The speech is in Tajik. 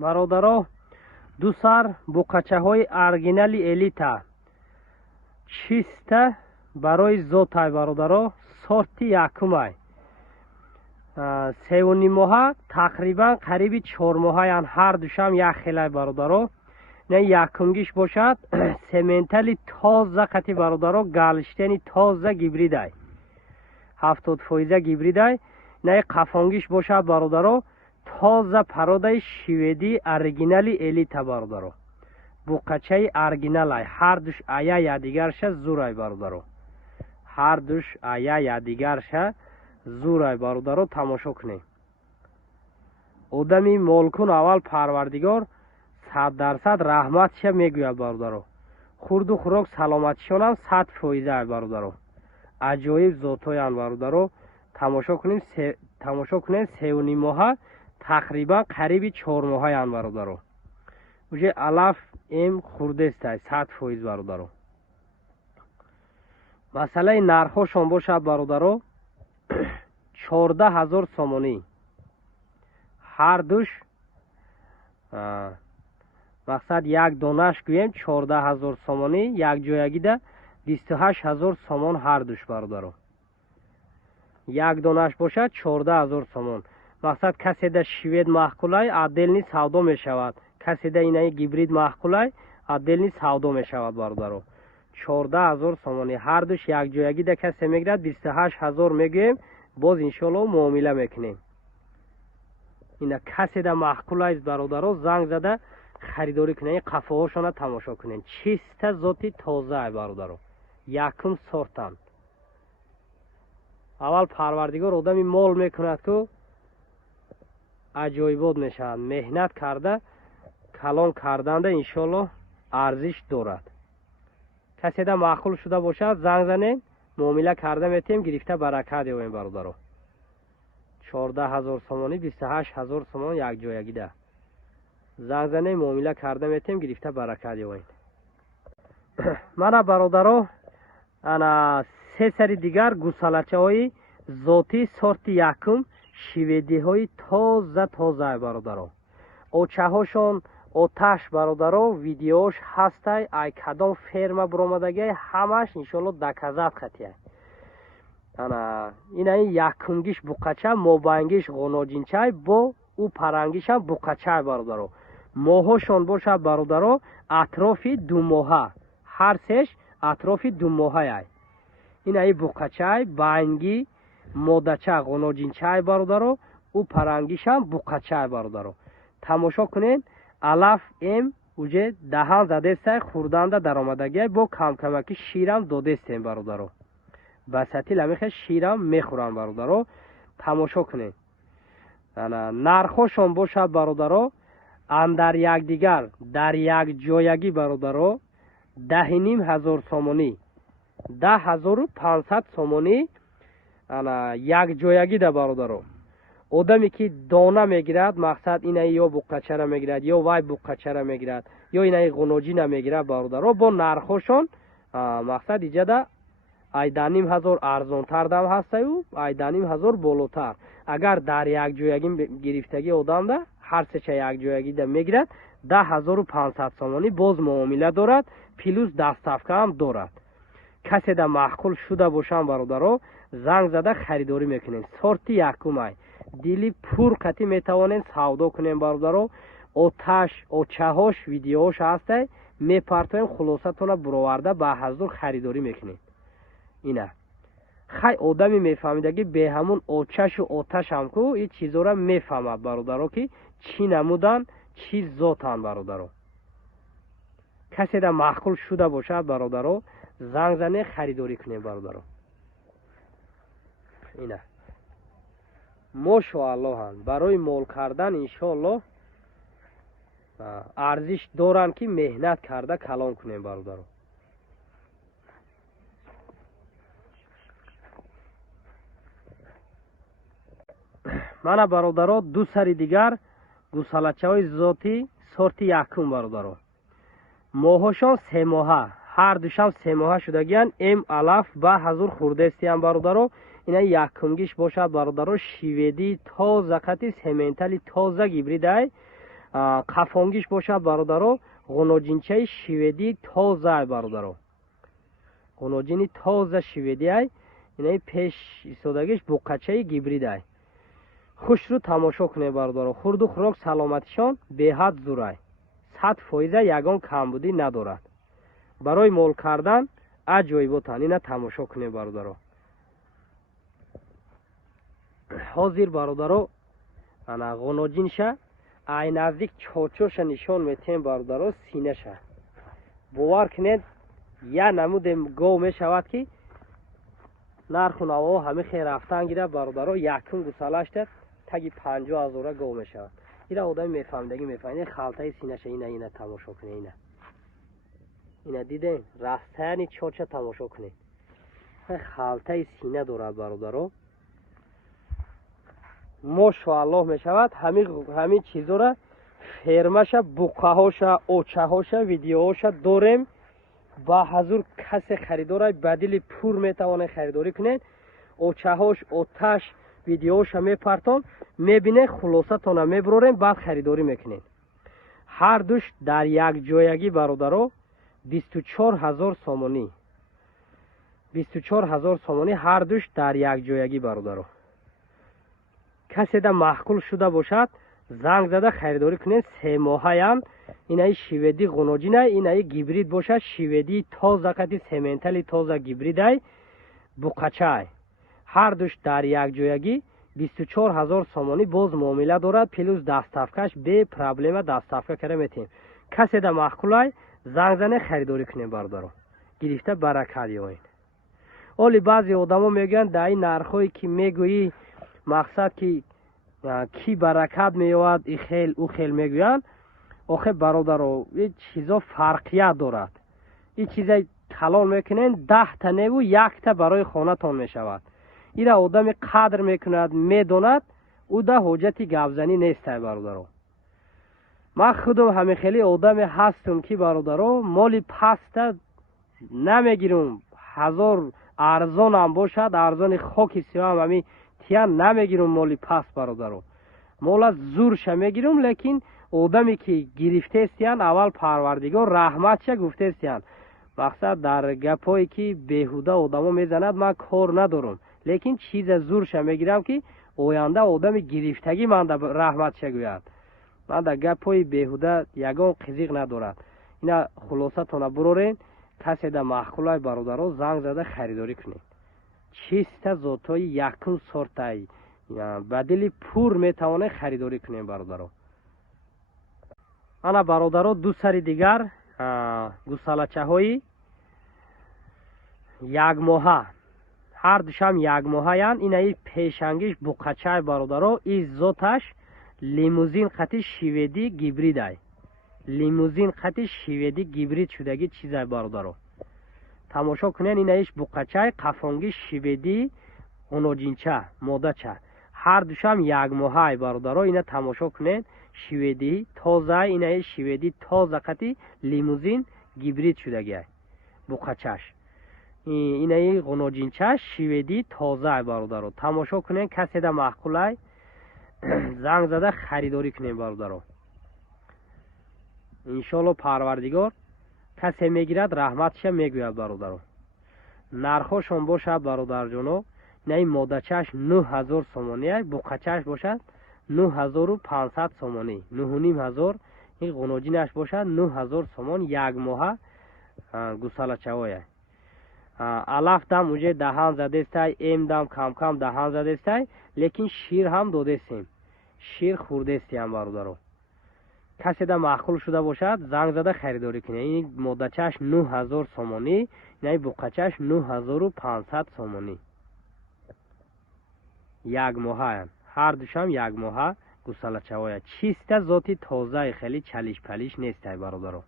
бародаро, ду сар буқачаҳои оригинали элита чиста барои зотай бародаро, сорти якумай. севунимоҳа тақрибан қариби 4 моҳаян, ҳар душам як хелай бародаро. не якумгиш бошад сементали тоза қати бародаро, галштени тоза гибридай 70% гибридай. не қафонгиш бошад бародаро, тоза пародаи шведи оригинали элита бародаро. буқачаи оригиналай, ҳар душ ая ядигарша зурай бародаро, ҳар душ ая ядигарша зурай бародаро. тамошо кунед. одами молкун аввал парвардигор 100% раҳматша мегӯяд бародаро. хурду хӯрок саломатишонам 100% бародаро. аҷоиб зотоян бародаро. тамошо кунед. 3 моҳа тақрибан қариби 4 моҳаян бародаро. уже алаф м хурдестай 100% бародаро. масъалаи нархошон бошад бародаро, 14000 сомонӣ ҳар душ. мақсад як донаш гӯем 14000 сомонӣ, якҷоягида 28000 сомон ҳар душ бародаро. як донаш бошад 14000 сомон. мақсад каседа швед маҳкулай отделни савдо мешавад, каседа инаи гибрид маҳкулай отделни савдо мешавад бародаро. 14000 сомонӣ ҳар душ якҷоягида касе мегирад 28000 мегӯем. боз иншоалло муомила мекунем. ина каседа маҳкулайст бародаро, занг зада харидорӣ кунед. қафоҳошона тамошо кунед. чиста зоти тозаай бародаро, якум сортан. аввал парвардигор одами мол мекунад ку аҷоибот мешавад. меҳнат карда калон карданда иншоалло арзиш дорад. каседа маъқул шуда бошад занг занед, муомила карда метем, гирифта баракат ёбем бародаро. 14000 сомонӣ, 28000 сомон якҷоягида. занг занед, муомила карда метем, гирифта баракат ёбем. мана бародаро, ана се сари дигар гусалачаҳои зоти сорти якум шведиҳои тоза бародаро. очаҳошон оташ бародаро, видеош ҳастай, ай кадом ферма буромадагиай, ҳамаш иншоалло даказат хатиай. ана инаи якумгиш буқача, мобангиш ғоноҷинчай, бо ӯ парангишам буқачай бародаро. моҳошон бошад бародаро, атрофи 2 моҳа, ҳар сеш атрофи 2 моҳаяй. инаи буқачай, банги модача ғоноҷинчай бародаро, ӯ парангишам буқачай бародаро. тамошо кунед. алаф м уже даҳан задестай, хурданда даромадагиай, бо камкамаки ширам додестем бародаро. басати ламихе ширам мехӯрам бародаро. тамошо кунед. нархошон бошад бародаро, андар якдигар дар якҷоягӣ бародаро 10500 сомонӣ, 10500 сомонӣ якҷоягида бародаро. одаме ки дона мегирад, мақсад инаи ё буқачара мегирад, ё вай буқачара мегирад, ё инаи ғуноҷина мегирад бародаро, бо нархошон мақсад иҷада 10500 арзонтар дам ҳастаю, 10500 болотар. агар дар якҷоягӣ гирифтаги одамда ҳар сеча якҷоягида мегирад 10500 сомонӣ, боз муомила дорад, плюс даставка ҳам дорад. каседа маъқул шуда бошам бародаро, занг зада харидорӣ мекунем. сорти якумай, дили пур қати метавонем савдо кунем бародаро. оташ очаҳош видеоҳош ҳастай, мепартоем, хулосатона буроварда ба ҳаздур харидорӣ мекунем. ина хай одами мефаҳмидагӣ бе ҳамун очашу оташам ку ин чизора мефаҳмад бародаро, ки чӣ намудан, чӣ зотан бародаро. каседа маъқул шуда бошад бародаро, занг зане харидорӣ кунем бародаро. ина мошоаллоҳан барои мол кардан иншоалло арзиш доранд, ки меҳнат карда калон кунем бародаро. мана бародаро, ду сари дигар гусалачаҳои зоти сорти якум бародаро. моҳошон 3 моҳа, ҳар душам 3 моҳа шудагиян. м алаф ба ҳазур хурдестиян бародаро. ина якумгиш бошад бародаро, шведи тоза қати сементали тоза гибридай қафонгиш бошад бародаро ғуноҷинчаи шведӣ тоза бародаро. ғуноҷини тоза шведиай инаи пеш истодагиш буқачаи гибридай. хушру тамошо кунед бародаро. хурду хӯрок саломатишон беҳад зурай. 100% ягон камбудӣ надорад. барои мол кардан аҷоиботанд. ина тамошо кунед бародаро. ҳозир бародаро ана ғуноҷинша ай наздик чорчоша нишон метем бародаро синаша. бовар кунед я намуде гов мешавад ки нарху наво ҳами хе рафтан гира бародаро якум гусалаштад таги 50,000 гов мешавад. ира одами мефаҳмдаги мефаҳмед. халтаи синаша ина тамошо кунед. ина дидем растаяни чорча тамошо кунед. халтаи сина дорад бародаро. мошоаллоҳ мешавад. ҳамин чизора фермаша, буқаҳоша, очаҳоша, видеоҳоша дорем. ба ҳазур касе харидорай ба дили пур метавонед харидорӣ кунед. очаҳош, оташ, видеоҳоша мепартон, мебинед, хулосатона мебурорем, баъд харидорӣ мекунед. ҳар душ дар якҷоягӣ бародаро 24,000 сомонӣ. 24,000 сомонӣ ҳар душ дар якҷоягӣ бародаро. каседа маҳқул шуда бошад занг зада харидорӣ кунед. 3 моҳаянд. инаи шведӣ ғуноҷинай, инаи гибрид бошад. шведии тоза қати сементали тоза гибридай буқачай. ҳар душ дар якҷоягӣ 24,000 сомонӣ боз муомила дорад. плюс даставкаш бе проблема даставка карда метем. каседа маҳқулай занг зане харидорӣ кунед бародаро. гирифта баракат ёед. оли баъзе одамо мегӯянд дар ин нархҳое ки мегӯӣ мақсад ки баракат меёвад ихел ухел мегӯянд. охе бародаро ин чизо фарқият дорад. ин чиза калон мекунед 10 та неву 1 та барои хонатон мешавад. ира одами қадр мекунад медонад уда ҳоҷати гапзанӣ нестай бародаро. ман худам ҳамихели одаме ҳастум ки бародаро моли паста намегирум. 1000 арзонам бошад, арзони хоки сиёам ҳами тиян намегирум моли паст бародаро. мола зурша мегирум. лекин одаме ки гирифтестиян аввал парвардигор раҳматша гуфтестиян. мақсад дар гапое ки беҳуда одамо мезанад ман кор надорум. лекин чиза зурша мегирам ки оянда одами гирифтагӣ манда раҳматша гӯяд. манда гапои беҳуда ягон қизиқ надорад. ина хулосатона бурорен. каседа маҳқулай бародаро занг зада харидорӣ кунед. чиста зотҳои якум сортаи ба дили пур метавонед харидорӣ кунед бародаро. ана бародаро ду сари дигар гусалачаҳои якмоҳа. ҳар душам якмоҳаянд. инаи пешангиш буқачай бародаро. ин зоташ лимузин қати шведӣ гибридай. лимузин қати шведӣ гибрид шудаги чизай бародаро. тамошо кунед. инаиш буқачай қафонгиш шведӣ ғуноҷинча модача. ҳар душам якмоҳай бародаро. ина тамошо кунед. шведӣ тоза. инаи шведӣ тоза қати лимузин гибрид шудагиай буқачаш. инаи ғуноҷинчаш шведӣ тоза бародаро. тамошо кунед. каседа маҳқулай занг зада харидорӣ кунед бародаро. иншоалло парвардигор касе мегирад раҳматша мегӯяд бародаро. нархошон бошад бародарҷоно. инаи модачаш 9000 сомонӣ. буқачаш бошад 9500 сомонӣ. 9500. ин ғуноҷинаш бошад 9000 сомон. якмоҳа гусалачавоя. алаф дам уҷе даҳан задестай. эм дам камкам даҳан задестай. лекин шир ҳам додестем. шир хурдестиям бародаро. каседа маҳқул шуда бошад занг зада харидорӣ кунед. ин модачаш 9000 сомонӣ. инаи буқачаш 9500 сомонӣ. якмоҳаянд. ҳар душам якмоҳа гусалачавоя. чиста зоти тозаи хеле чалиш палиш нестай бародаро.